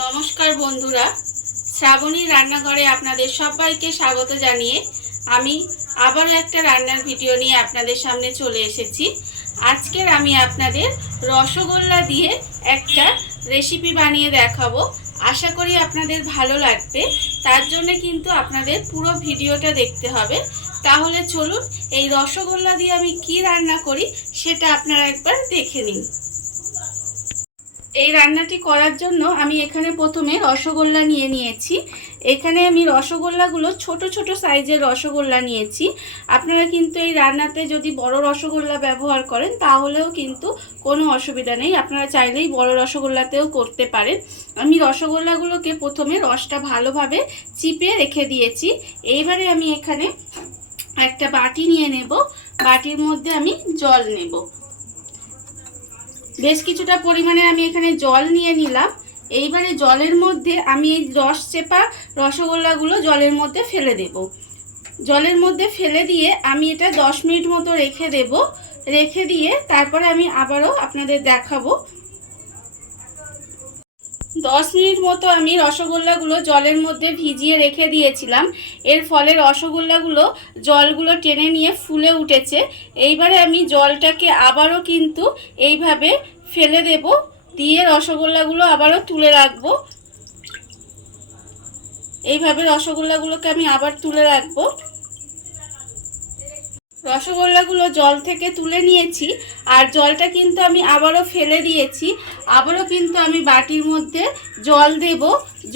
নমস্কার বন্ধুরা। শ্রাবণী রান্নাঘরে আপনাদের সবাইকে স্বাগত জানিয়ে আমি আবারও একটা রান্নার ভিডিও নিয়ে আপনাদের সামনে চলে এসেছি। আজকের আমি আপনাদের রসগোল্লা দিয়ে একটা রেসিপি বানিয়ে দেখাবো। আশা করি আপনাদের ভালো লাগবে। তার জন্য কিন্তু আপনাদের পুরো ভিডিওটা দেখতে হবে। তাহলে চলুন এই রসগোল্লা দিয়ে আমি কি রান্না করি সেটা আপনারা একবার দেখে নিন। এই রান্নাটি করার জন্য আমি এখানে প্রথমে রসগোল্লা নিয়ে নিয়েছি। এখানে আমি রসগোল্লাগুলো ছোট ছোট সাইজের রসগোল্লা নিয়েছি। আপনারা কিন্তু এই রান্নাতে যদি বড় রসগোল্লা ব্যবহার করেন, তাহলেও কিন্তু কোনো অসুবিধা নেই। আপনারা চাইলেই বড় রসগোল্লাতেও করতে পারেন। আমি রসগোল্লাগুলোকে প্রথমে রসটা ভালোভাবে চিপে রেখে দিয়েছি। এইবারে আমি এখানে একটা বাটি নিয়ে নেব। বাটির মধ্যে আমি জল নেব। বেশ কিছুটা পরিমাণে আমি এখানে জল নিয়ে নিলাম। এইবারে জলের মধ্যে আমি এই রস চেপা রসগোল্লাগুলো জলের মধ্যে ফেলে দেব। জলের মধ্যে ফেলে দিয়ে আমি এটা দশ মিনিট মতো রেখে দেব। রেখে দিয়ে তারপরে আমি আবারও আপনাদের দেখাবো দশ মিনিট মতো আমি রসগোল্লাগুলো জলের মধ্যে ভিজিয়ে রেখে দিয়েছিলাম। এর ফলে রসগোল্লাগুলো জলগুলো টেনে নিয়ে ফুলে উঠেছে। এইবারে আমি জলটাকে আবারও কিন্তু এইভাবে ফেলে দেব। দিয়ে রসগোল্লাগুলো আবারও তুলে রাখব। এইভাবে রসগোল্লাগুলোকে আমি আবার তুলে রাখব। রসগোল্লাগুলো জল থেকে তুলে নিয়েছি, আর জলটা কিন্তু আমি আবারও ফেলে দিয়েছি। আবারও কিন্তু আমি বাটির মধ্যে জল দেব।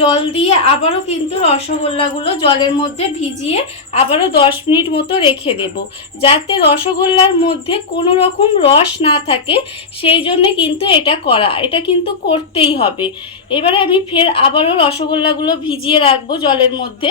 জল দিয়ে আবারও কিন্তু রসগোল্লাগুলো জলের মধ্যে ভিজিয়ে আবারও দশ মিনিট মতো রেখে দেব। যাতে রসগোল্লার মধ্যে কোনো রকম রস না থাকে, সেই জন্যে কিন্তু এটা করা। এটা কিন্তু করতেই হবে। এবারে আমি ফের আবারও রসগোল্লাগুলো ভিজিয়ে রাখব জলের মধ্যে।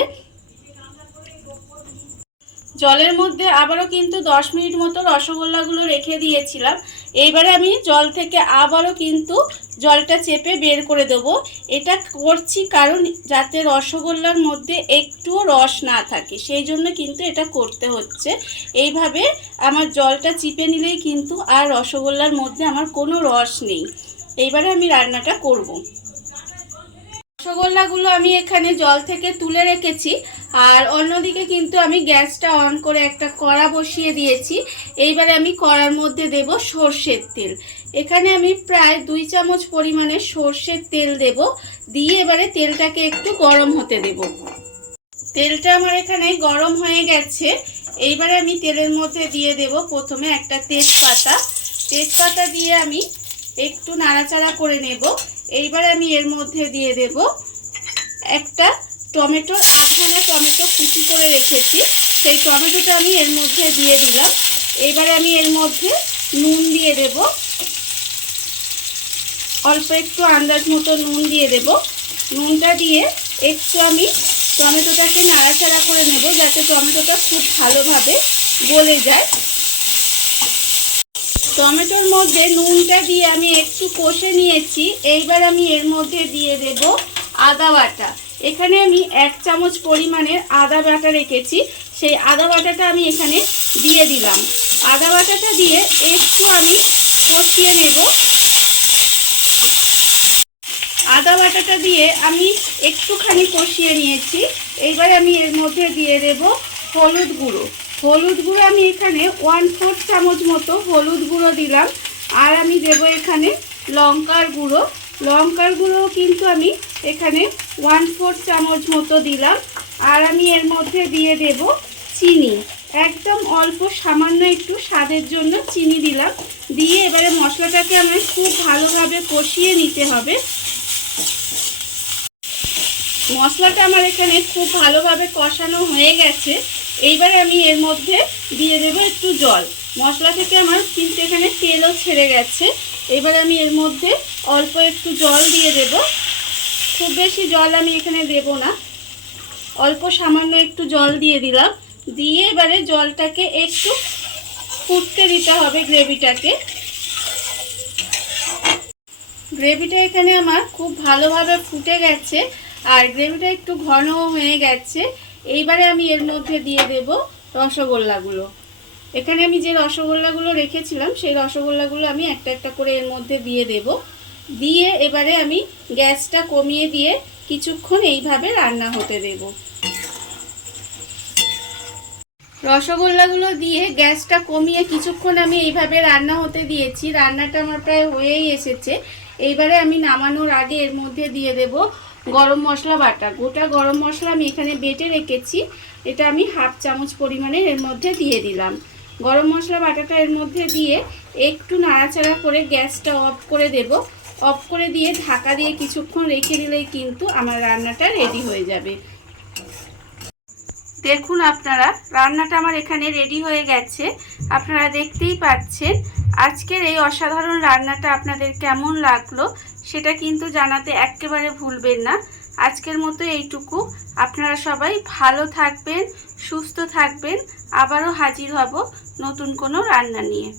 জলের মধ্যে আবারও কিন্তু দশ মিনিট মতো রসগোল্লাগুলো রেখে দিয়েছিলাম। এইবারে আমি জল থেকে আবারও কিন্তু জলটা চেপে বের করে দেবো। এটা করছি কারণ যাতে রসগোল্লার মধ্যে একটুও রস না থাকে, সেই জন্য কিন্তু এটা করতে হচ্ছে। এইভাবে আমার জলটা চিপে নিলেই কিন্তু আর রসগোল্লার মধ্যে আমার কোনো রস নেই। এইবারে আমি রান্নাটা করব। রসগোল্লাগুলো আমি এখানে জল থেকে তুলে রেখেছি। আর অন্যদিকে কিন্তু আমি গ্যাসটা অন করে একটা কড়া বসিয়ে দিয়েছি। এইবারে আমি কড়ার মধ্যে দেব সর্ষের তেল। এখানে আমি প্রায় দুই চামচ পরিমাণে সর্ষের তেল দেব। দিয়ে এবারে তেলটাকে একটু গরম হতে দেব। তেলটা আমার এখানে গরম হয়ে গেছে। এইবারে আমি তেলের মধ্যে দিয়ে দেব প্রথমে একটা তেজপাতা। তেজপাতা দিয়ে আমি একটু নাড়াচাড়া করে নেব। এইবার আমি এর মধ্যে দিয়ে দেব একটা টমেটো, আধখানা টমেটো কুচি করে রেখেছি। সেই টমেটোটা আমি এর মধ্যে দিয়ে দিলাম। এবারে আমি এর মধ্যে নুন দিয়ে দেব। অল্প একটু আন্দাজ মতো নুন দিয়ে দেব। নুনটা দিয়ে একটু আমি টমেটোটাকে নাড়াচাড়া করে নেব যাতে টমেটোটা খুব ভালোভাবে গলে যায়। টমেটোর মধ্যে নুনটা দিয়ে আমি একটু কষে নিয়েছি। এইবার আমি এর মধ্যে দিয়ে দেব আদা বাটা। এখানে আমি এক চামচ পরিমাণের আদা বাটা রেখেছি। সেই আদা বাটাটা আমি এখানে দিয়ে দিলাম। আদা বাটাটা দিয়ে একটু আমি কষিয়ে নেব। আদা বাটাটা দিয়ে আমি একটুখানি কষিয়ে নিয়েছি। এইবার আমি এর মধ্যে দিয়ে দেব হলুদ গুঁড়ো। হলুদ গুঁড়ো আমি এখানে ওয়ান ফোর্থ চামচ মতো হলুদ গুঁড়ো দিলাম। আর আমি দেব এখানে লঙ্কার গুঁড়ো। লঙ্কার গুঁড়ো কিন্তু আমি এখানে ওয়ান ফোর্থ চামচ মতো দিলাম। আর আমি এর মধ্যে দিয়ে দেব চিনি। একদম অল্প, সামান্য একটু স্বাদের জন্য চিনি দিলাম। দিয়ে এবারে মশলাটাকে আমি খুব ভালোভাবে কষিয়ে নিতে হবে। মশলাটা আমার এখানে খুব ভালোভাবে কষানো হয়ে গেছে। এইবারে আমি এর মধ্যে দিয়ে দেবো একটু জল। মশলা থেকে আমার কিন্তু এখানে তেলও ছেড়ে গেছে। এবারে আমি এর মধ্যে অল্প একটু জল দিয়ে দেব। খুব বেশি জল আমি এখানে দেব না। অল্প সামান্য একটু জল দিয়ে দিলাম। দিয়ে এবারে জলটাকে একটু ফুটতে দিতে হবে গ্রেভিটাকে। গ্রেভিটা এখানে আমার খুব ভালোভাবে ফুটে গেছে। আর গ্রেভিটা একটু ঘন হয়ে গেছে। এইবারে আমি এর মধ্যে দিয়ে দেব রসগোল্লাগুলো। এখানে আমি যে রসগোল্লাগুলো রেখেছিলাম, সেই রসগোল্লাগুলো আমি একটা একটা করে এর মধ্যে দিয়ে দেব। দিয়ে এবারে আমি গ্যাসটা কমিয়ে দিয়ে কিছুক্ষণ এইভাবে রান্না হতে দেব। রসগোল্লাগুলো দিয়ে গ্যাসটা কমিয়ে কিছুক্ষণ আমি এইভাবে রান্না হতে দিয়েছি। রান্নাটা আমার প্রায় হয়েই এসেছে। এইবারে আমি নামানোর আগে এর মধ্যে দিয়ে দেব গরম মশলা বাটা। গোটা গরম মশলা আমি এখানে বেটে রেখেছি। এটা আমি হাফ চামচ পরিমাণে এর মধ্যে দিয়ে দিলাম। গরম মশলা বাটাটা এর মধ্যে দিয়ে একটু নাড়াচাড়া করে গ্যাসটা অফ করে দেব। অফ করে দিয়ে ঢাকা দিয়ে কিছুক্ষণ রেখে দিলেই কিন্তু আমার রান্নাটা রেডি হয়ে যাবে। দেখুন আপনারা, রান্নাটা আমার এখানে রেডি হয়ে গেছে। আপনারা দেখতেই পাচ্ছেন, আজকের এই অসাধারণ রান্নাটা আপনাদের কেমন লাগল? সেটা কিন্তু জানাতে একেবারে ভুলবেন না। আজকের মতো এইটুকু। আপনারা সবাই ভালো থাকবেন, সুস্থ থাকবেন। আবারও হাজির হব নতুন কোনো রান্না নিয়ে।